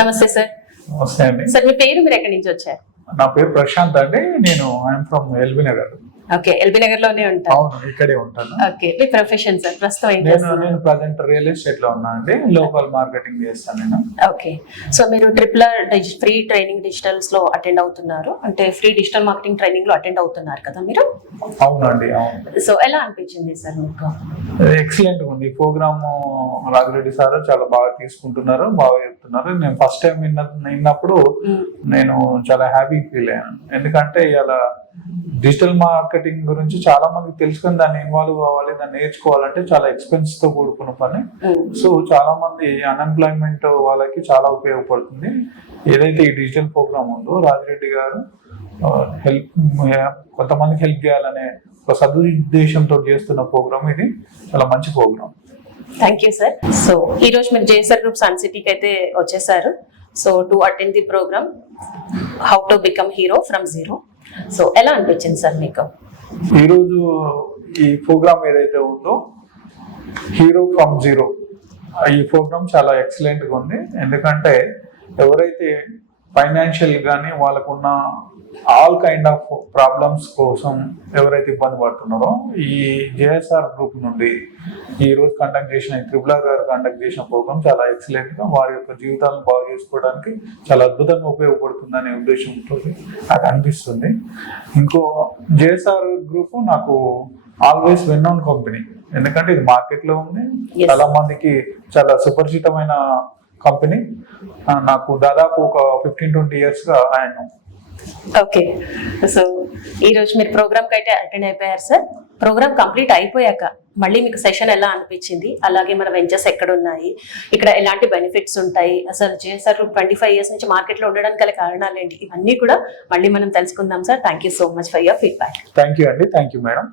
నమస్తే సార్. నమస్తే అండి. సార్ మీ పేరు, మీరు ఎక్కడి నుంచి వచ్చారు? నా పేరు ప్రశాంత్ అండి. నేను I'm from LB Nagar. Okay, LB Nagar లోనే ఉంటాను. అవును, ఇక్కడే ఉంటాను. ఓకే, మీ ప్రొఫెషన్ సార్ ప్రస్తుతం ఏం నేను చేస్తున్నారు? ప్రజెంట్ రియల్ ఎస్టేట్ లో ఉన్నా అండి. లోకల్ మార్కెటింగ్ చేస్తాను నేను. ఓకే, సో మీరు ట్రిపులర్ ఫ్రీ ట్రైనింగ్ డిజిటల్స్ లో అటెండ్ అవుతున్నారు, అంటే ఫ్రీ డిజిటల్ మార్కెటింగ్ ట్రైనింగ్ లో అటెండ్ అవుతున్నారు కదా మీరు? అవునండి, అవును. సో ఎలా అనిపించింది సార్ మీకు? ఎక్సలెంట్ గా ఉంది ప్రోగ్రామ్. రాఘరెడ్డి సార్ చాలా బాగా తీసుకుంటున్నారు, బాగా చెప్తున్నారు. నేను ఫస్ట్ టైం విన్నప్పుడు నేను చాలా హ్యాపీ ఫీల్ అయ్యాను. ఎందుకంటే ఇలా డిజిటల్ మార్కెటింగ్ గురించి చాలా మందికి తెలుసుకొని దాన్ని ఇన్వాల్వ్ అవ్వాలి, దాన్ని నేర్చుకోవాలంటే చాలా ఎక్స్పెన్స్ తో కూడుకున్న పని. సో చాలా మంది అన్ఎంప్లాయ్మెంట్ వాళ్ళకి చాలా ఉపయోగపడుతుంది. ఏదైతే ఈ డిజిటల్ ప్రోగ్రామ్ ఉందో రాఘరెడ్డి గారు హెల్ప్, కొంతమందికి హెల్ప్ చేయాలనే ఒక సదుద్దేశంతో చేస్తున్న ప్రోగ్రామ్ ఇది. చాలా మంచి program. Thank you sir. So ఈ రోజు మీరు జేఎస్ఆర్ గ్రూప్ సన్ సిటీకి అయితే వచ్చేసారు. So to attend the program how to become hero from zero. So ఎలా అనిపించింది సార్ మీకు? ఈరోజు ఈ ప్రోగ్రామ్ ఏదైతే ఉందో హీరో ఫ్రమ్ జీరో, ఈ ప్రోగ్రామ్ చాలా ఎక్సలెంట్ గా ఉంది. ఎందుకంటే ఎవరైతే ఫైనాన్షియల్ గానీ వాళ్ళకున్న ఆల్ కైండ్ ఆఫ్ ప్రాబ్లమ్స్ కోసం ఎవరైతే ఇబ్బంది పడుతున్నారో, ఈ జేఎస్ఆర్ గ్రూప్ నుండి ఈ రోజు కండక్ట్ చేసిన త్రిపుల గారు కండక్ట్ చేసిన ప్రోగ్రామ్ చాలా ఎక్సలెంట్ గా వారి యొక్క జీవితాలను బాగు చేసుకోవడానికి చాలా అద్భుతంగా ఉపయోగపడుతుందనే ఉద్దేశంతో నాకు అనిపిస్తుంది. ఇంకో జేఎస్ఆర్ గ్రూప్ నాకు ఆల్వేస్ వెన్ ఆన్ కంపెనీ. ఎందుకంటే ఇది మార్కెట్ లో ఉంది, చాలా మందికి చాలా సుపరిచితమైన కంపెనీ. నాకు దాదాపు ఒక 15-20 years గా ఆయన. ఓకే, సో ఈ రోజు మీరు ప్రోగ్రామ్ కి అయితే అటెండ్ అయిపోయారు సార్. ప్రోగ్రామ్ కంప్లీట్ అయిపోయాక మళ్ళీ మీకు సెషన్ ఎలా అనిపించింది, అలాగే మన వెంచర్స్ ఎక్కడ ఉన్నాయి, ఇక్కడ ఎలాంటి బెనిఫిట్స్ ఉంటాయి, అసలు జేఎస్ఆర్ 25 years నుంచి మార్కెట్ లో ఉండడానికి గల కారణాలు ఏంటి, ఇవన్నీ కూడా మళ్ళీ మనం తెలుసుకుందాం sir. Thank you so much for your feedback. Thank you అండి. Thank you madam.